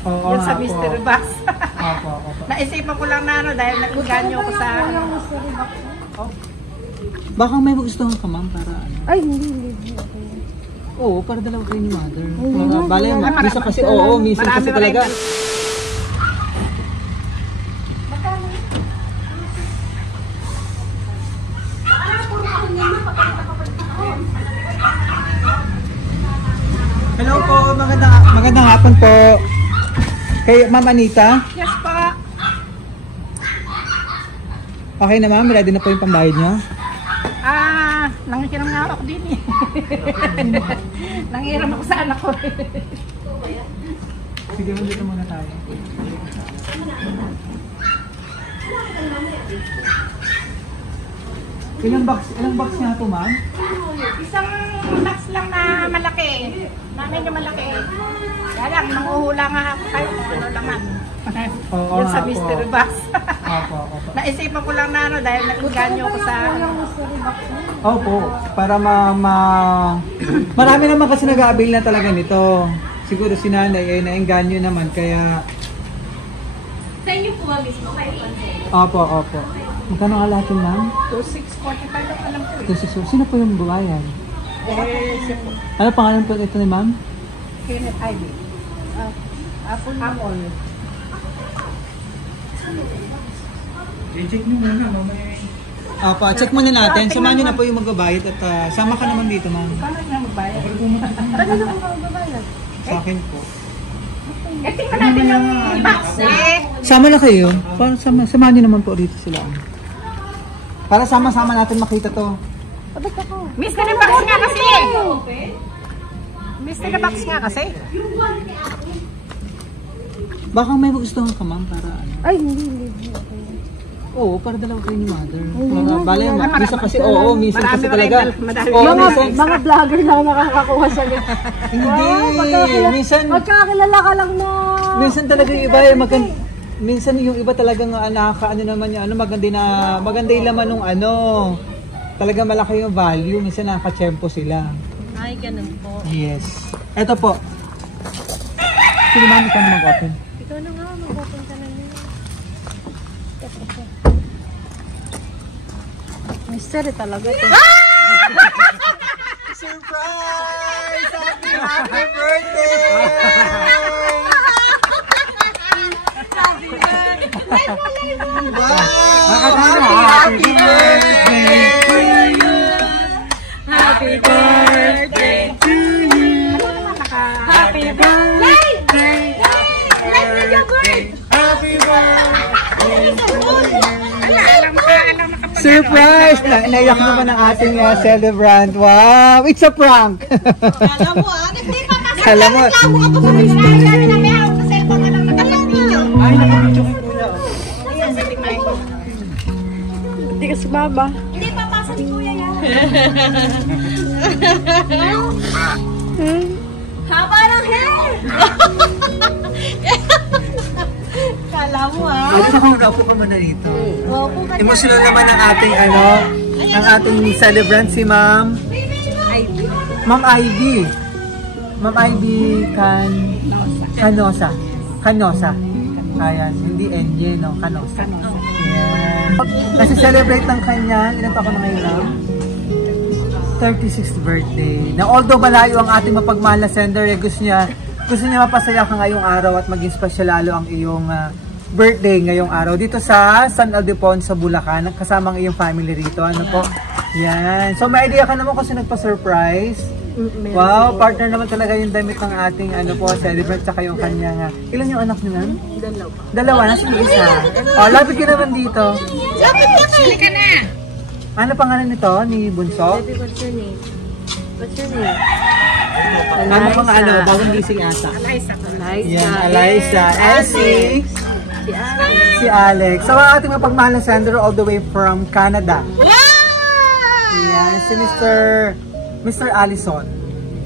Oo, Yung sa mystery box. Opo. Naisipan ko lang na ano, dahil nag-ganyo ko sa ano. Baka may magustuhan ka, ma'am, para ano? Ay, hindi. Oo, para dalawa kayo ni mother. Hindi na. Bale, minsan kasi, minsan kasi talaga. Hello po, magandang hapon po. Kay Ma'am Anita? Yes po. Okay na ma'am, ready na po yung pambayad niyo? Nangikiram nga ako din eh. Nangiram ako sa anak ko. Sige, dito muna tayo. Ilang box nga ito, ma'am? Isang box lang na malaki. Na medyo malaki. Kaya lang, nanguhula nga ako kayo kung ano laman. Oo, Yung sa mystery box. Opo. Naisipan ko lang na ano, dahil nag-ganyo ko sa ano. Opo, para marami naman kasi nag-a-avail na talaga nito. Siguro si nanay ay naengganyo naman, kaya... Sa inyo po ba mismo? Kayo Opo. Magkano nga lahat yun, ma'am? 2645 lang alam ko eh. Sino po yung babayan? Ano pangalan po ito ni ma'am? Kenneth Ivy. Apple. I-check nyo muna, mamaya. Opo, check muna natin. Samahan nyo na po yung magbabayad at sama ka naman dito, ma'am. Paano na magbayad? Paano na magbayad? Sa akin po. Tingnan natin yung box eh. Sama na kayo. Para samahan nyo naman po dito sila. Para sama-sama natin makita to. Mystery box nga kasi eh. Mystery box nga kasi. Baka may magustuhan ka, ma'am, para ano? Ay, hindi. Oo, para dalawa kayo ni mother. Bale, Marami- minsan kasi, minsan kasi marami- talaga. madami. Mga vlogger lang nakakakuha sa ganyan. Hindi, minsan, Magkakilala ka lang na. minsan talaga yung iba, minsan yung iba talagang nakakaano naman yung maganda yung laman nung talaga malaki yung value, minsan nakaka-tsempo sila. Ay, ganun po. Yes. Eto po. Sige ma'am, ikaw na mag-open. Ikaw na nga, magpupunta na niya. Mystery talaga ito. Surprise! Happy birthday! Happy birthday to you! Happy birthday to you! Happy birthday! Happy birthday to you! Surprise! Naiyak naman ang ating celebrant. Wow! It's a prank! Alam mo hindi pa kasi. Alam mo. Ay, nakapidyo kay kuya. Hindi kasi baba. Hindi papasok ni kuya yan. Haba ng hair! Kala mo Upo ka muna dito. Opo ka Emotional naman ang ating ang ating celebrant si Ma'am Ivy. Ma'am Ivy Canosa. Ayan, hindi NJ, no? Canosa. Ayan. Kasi celebrate ng kanya, ilan pa ako na ngayon, ma'am? 36th birthday. Na although malayo ang ating mapagmahal na sender, gusto niya mapasaya ka ngayong araw at maging special lalo ang iyong birthday ngayong araw. Dito sa San Ildefonso, Bulacan, kasama ang iyong family rito. Ano po? Yan. So may idea ka naman kasi nagpa-surprise. Wow, partner naman talaga yung damit ng ating celebrant sa yung kanyang ilan yung anak niyo, ma'am? Dalawa, nasa isa. Lapit ka naman dito. Sili ka na! Ano pangalan nito ni Bunso? What's your name? Ano mga bagong gising ata? Eliza. Yan, Eliza. Essie. Si Alex. So ang ating mapagmahal na sender all the way from Canada. Yan, si Mr. Allison.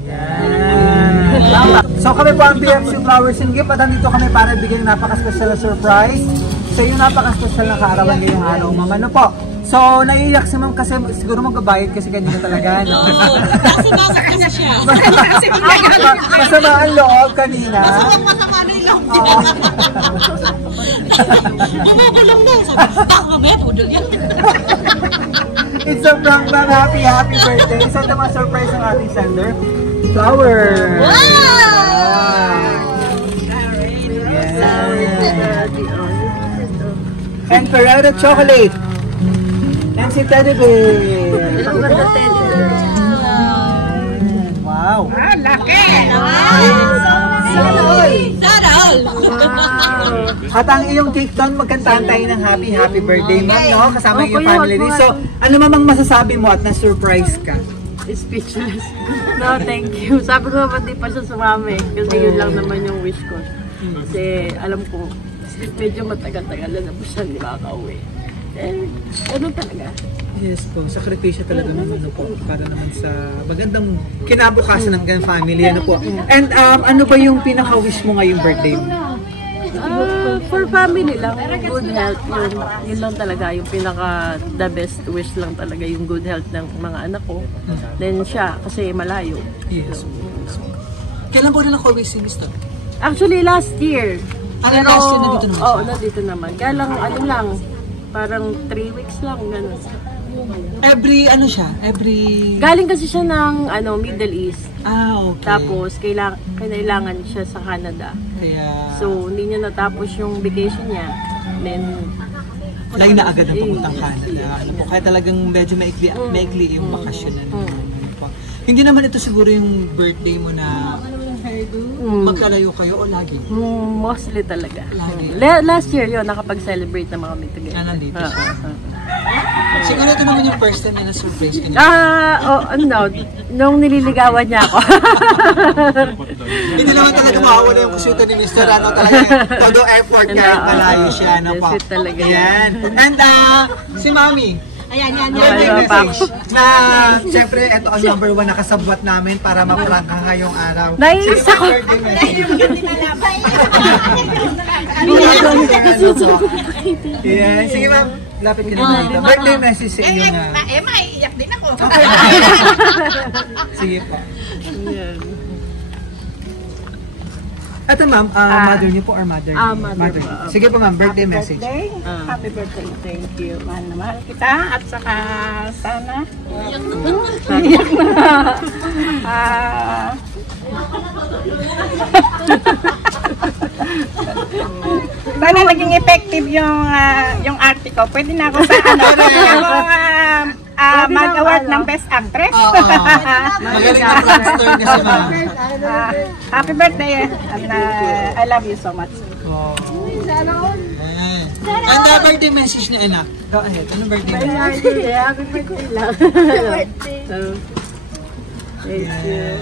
Yan. So kami po ang BFC Flowers and Gift at nandito kami para bigyan ng napaka-special na surprise sa iyo, napaka-special na kaarawan ngayong araw, ma'am. Ano po? So, naiiyak si ma'am kasi siguro magbabayad kasi ganyan talaga, no? Kasi bakit kasi siya? Masama ang loob kanina. Masama na lang. Bumabulong na. Sabi, tak, mamaya, pudol yan. It's a prank, ma'am. Happy birthday. Isa naman surprise ang ating sender. Flower. And Ferrero chocolate. And si Teddy Bear. Wow. Ah, laki. Sana all. At ang iyong cake doon, magkantahan tayo ng happy birthday, ma'am, no? Kasama yung iyong family din. So, ano mamang masasabi mo at na-surprise ka? Speechless. No, thank you. Sabi ko naman di pa siya sumami. Kasi yun lang naman yung wish ko. Kasi alam ko, medyo matagal-tagal na po siya hindi makaka-uwi. And ano talaga? Yes po, sakripisyo talaga naman ano po, para naman sa magandang kinabukasan ng ganang family, ano po. And ano ba yung pinaka-wish mo ngayong birthday mo? For family lang, good health. Yun lang talaga, yung pinaka the best wish lang talaga, yung good health ng mga anak ko. Then siya, kasi malayo. Yes. Kailan po nila call si Mr.? Actually, last year. Last year nandito naman siya? Oo, nandito naman. Kaya lang, ano lang, parang 3 weeks lang, gano'n. Every... Galing kasi siya ng Middle East. Okay. Tapos, kailangan siya sa Canada. Kaya... So, hindi niya natapos yung vacation niya. Then, Lain na agad ang papuntang Canada. Ano po, kaya talagang medyo maikli yung bakasyon na Hindi naman ito siguro yung birthday mo na magkalayo kayo o lagi? Mostly talaga. Lagi. Last year yun, nakapag-celebrate na kami together. Nandito siya. Siguro ito naman yung first time na na-surprise ka niya. Nung nililigawan niya ako. Hindi naman talaga mawawala yung kusyuta ni Mr. Ano talaga, todo effort kahit malayo siya. Ano po. Talaga. Yan. And si Mami. Ayan. Message na siyempre ito ang number 1 na kasabwat namin para ma-prank ka ngayong araw. Naiis ako. Yan. Sige ma'am, lapit ka na dito. Birthday message sa iyo nga. Maiiyak din ako. Sige po. Ito ma'am, mother niyo po or mother niyo? Mother po. Sige po ma'am, birthday message. Happy birthday. Thank you. Mahal na mahal kita. At saka sana. Iyak na. Sana naging effective yung arte ko. Pwede na ako sa mag-award ng Best Actress. Magaling na prankster niya si ma'am. Happy birthday. And I love you so much. And birthday message niya, anak. Go ahead. Anong birthday message? Happy birthday lang.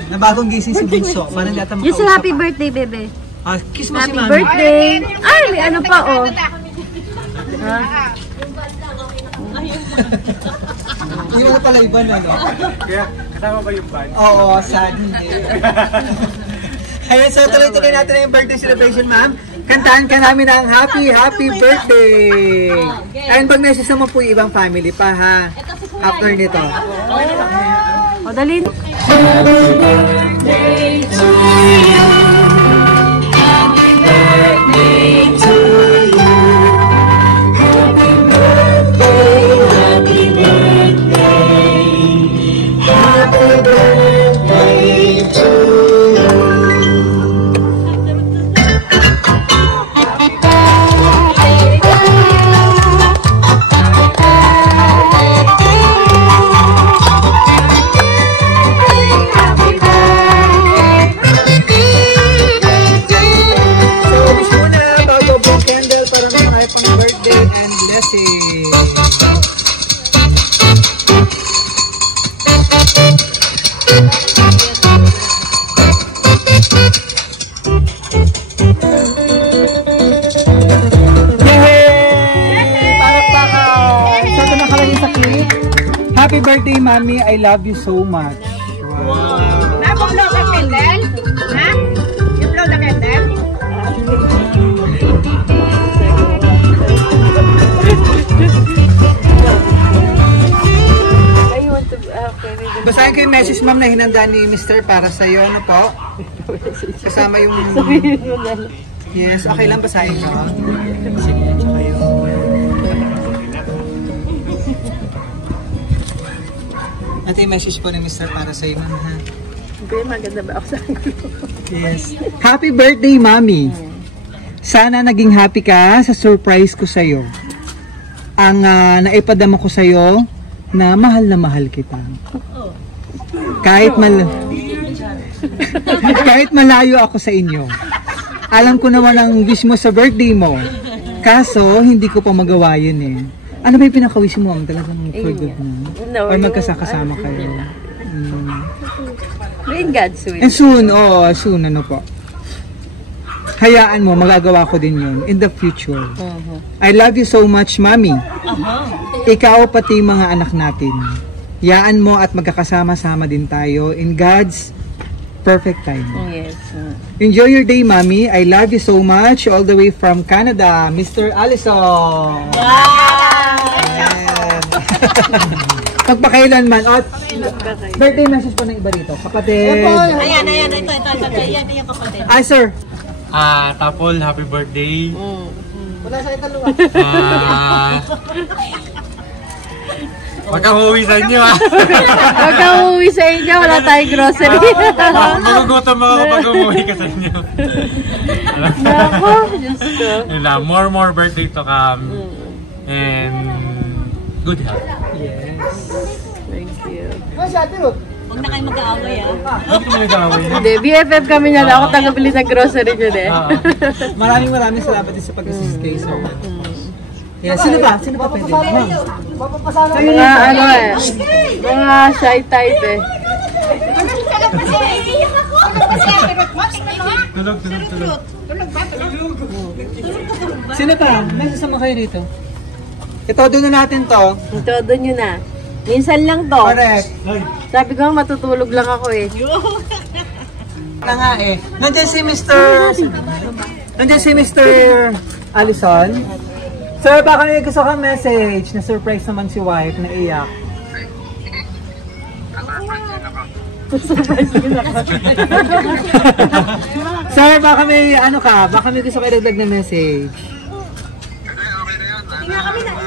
Na bagong gising si Bunso. Parang data makausap. Yung sa happy birthday, bebe. Kiss mo si Happy mami. birthday. Ay, may ano pa, oh. Hindi mo na pala iba na, no? Kaya, kasama ba yung band? Oo, sad. Hindi. Ayun, so tuloy-tuloy natin yung birthday celebration, ma'am. Kantahan ka namin ang happy birthday! And pag naisasama po yung ibang family pa, ha? After nito. O, dali. Happy birthday, Mami. I love you so much. Wow. Nabublow ka, Kendall? Ha? You blow the candle? Basahin ko yung message, ma'am, na hinanda ni Mr. para sa'yo. Ano po? Kasama yung... Yes, okay lang basahin ko. Sige, tsaka yun. Ito yung message po ni Mr. para sa iyo, ma'am, ha? Okay, maganda ba ako sa Yes. Happy birthday, Mami! Sana naging happy ka sa surprise ko sa'yo. Ang naipadama ko sa'yo na mahal kita. Kahit kahit malayo ako sa inyo. Alam ko naman ang wish mo sa birthday mo. Kaso, hindi ko pa magawa yun eh. Ano ba yung pinaka-wish mo? Talagang for good na? No, Or magkasakasama kayo? In God's will. And soon, soon, ano po. Hayaan mo, magagawa ko din yun in the future. I love you so much, Mami. Ikaw pati mga anak natin. Yaan mo at magkakasama-sama din tayo in God's perfect time. Yes. Enjoy your day, Mami. I love you so much. All the way from Canada, Mr. Allison. Pagpakailanman. Birthday message po ng iba dito. Kapatid. Ayan, ito, yan yung kapatid. Ay, sir. Tapol, happy birthday. Wala sa ikaluwa. Magka-uwi sa inyo Huwag ka uuwi sa inyo, wala tayong grocery. Magugutom ako kapag umuwi ka sa inyo. Nako, Diyos ko. More birthday to come. And good health. Yes. Thank you. Huwag na kayo mag-aaway Bakit mo nag-away na? Hindi, BFF kami niyan. Ako tagabili ng grocery niyo eh. Maraming salamat din sa pag-assist kay sir. Yeah, sino ba pwede? Ma'am. Mga ano mga shy type eh. Tulog. Sino pa? May sasama kayo dito. Ito, doon na natin to. Todo nyo na. Minsan lang to. Correct. Sabi ko matutulog lang ako eh. Na nga eh. Nandiyan si Mr. Allison. Sir, baka may gusto kang message na surprise naman si wife na iyak. Sir, baka may gusto kayo dagdag na message.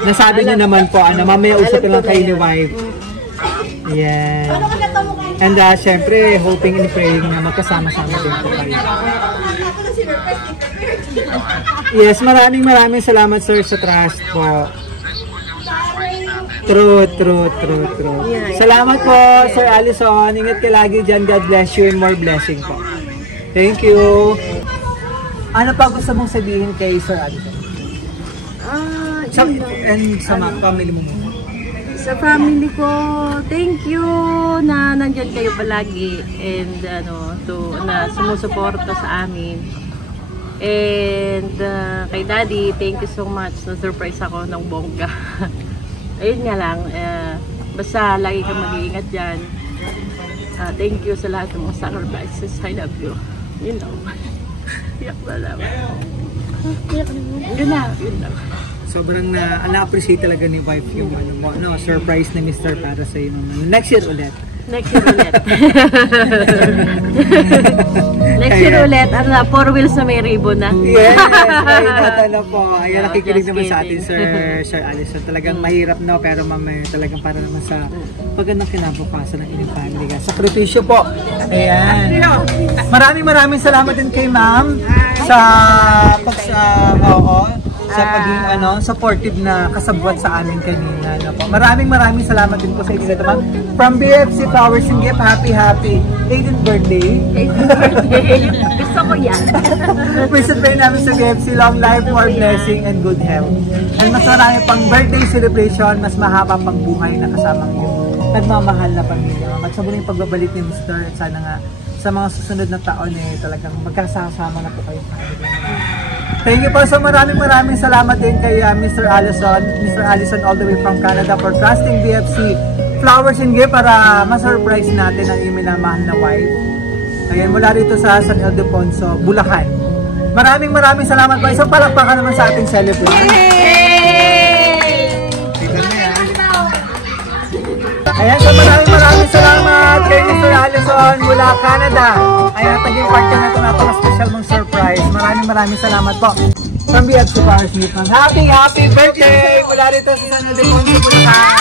Nasabi niyo naman po, mamaya usapin lang kayo ni wife. Yeah. And syempre, hoping and praying na magkasama-sama din po kayo. Yes, maraming salamat sir sa trust po. True. Salamat po, Sir Allison. Ingat ka lagi dyan. God bless you and more blessing po. Thank you. Ano pa gusto mong sabihin kay Sir Allison? And sa family mo muna. Sa family ko, thank you na nandyan kayo palagi and na sumusuporta sa amin. And kay Daddy, thank you so much. Na-surprise ako ng bongga. Ayun nga lang, basta lagi kang mag-iingat dyan. Thank you sa lahat ng mga sacrifices. I love you. Yun lang. Iyak na lang. Yun lang. Sobrang na-appreciate talaga ni wife yung surprise ni Mr. para sa iyo. Next year ulit. Next year ulit, 4 wheels na may ribbon na. Yes, ayun po. Ayan, nakikinig naman sa atin, Sir Allison. Talagang mahirap pero talagang para naman sa pagandang kinabukasan ng inyong family. Sakripisyo po. Ayan. Maraming salamat din kay ma'am sa pagiging supportive na kasabwat sa amin kanina. Maraming salamat din po sa inyo. From BFC Flowers and Gift, happy 18th birthday. Gusto ko yan. Visit pa namin sa BFC, long life, more blessing, and good health. And mas marami pang birthday celebration, mas mahaba pang buhay na kasamang yung nagmamahal na pamilya. At sa muling pagbabalik ni Mr. At sana nga sa mga susunod na taon talagang magkasama na po kayo. Thank you po. So maraming salamat din kay Mr. Allison all the way from Canada for trusting BFC Flowers and Gift para ma-surprise natin ang iminamahal na wife. Ayan, mula rito sa San Ildefonso, Bulacan. Maraming salamat po. Isang palakpakan naman sa ating celebrant. Ayan, so maraming salamat kay Mr. Allison mula Canada. Kaya naging part na ito napaka-special mong surprise. Maraming salamat po. From BFC Paris Newton. Happy birthday! Mula rito sa San Ildefonso, Bulacan.